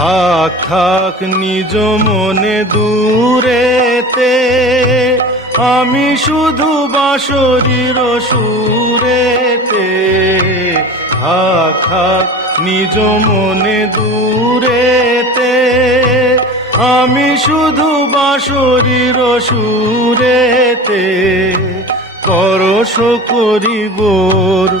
থাক থাক নিজ মনে দূরেতে। আমি শুধু বাঁশরীর সুরেতে। থাক থাক নিজ মনে দূরেতে। আমি শুধু বাঁশরীর সুরেতে। পরশ করিবোর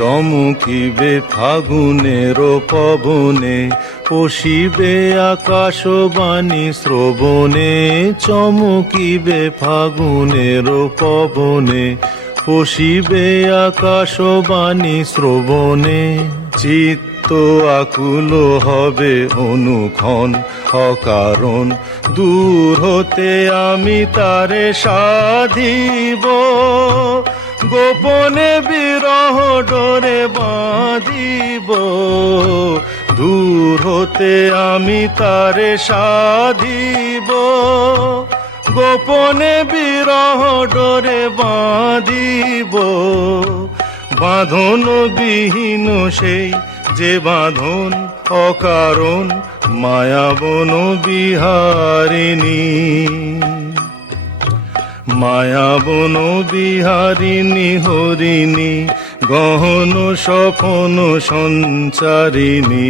চমকিবে ফাগুনের পবনে পশিবে আকাশবাণী শ্রবণে চমকিবে ফাগুনের পবনে পশিবে আকাশবাণী শ্রবণে। চিত্ত আকুল হবে অনুক্ষণ, অকারণ, দূর হতে আমি তারে সাধিব। গোপনে বিরহ ডোরে বাঁধিব। দূর হতে আমি তারে সাধিব। গোপনে বিরহ ডোরে বাঁধিব। বাঁধন বিহীন সেই যে বাঁধন, অকারণ মায়াবন বিহারিণী। মায়াবন বিহারিণী হরিণী গহন স্বপন সঞ্চারিণী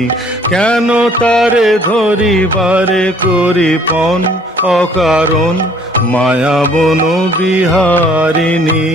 কেন তারে ধরিবারে করিপন অকারণ মায়াবন বিহারিণী?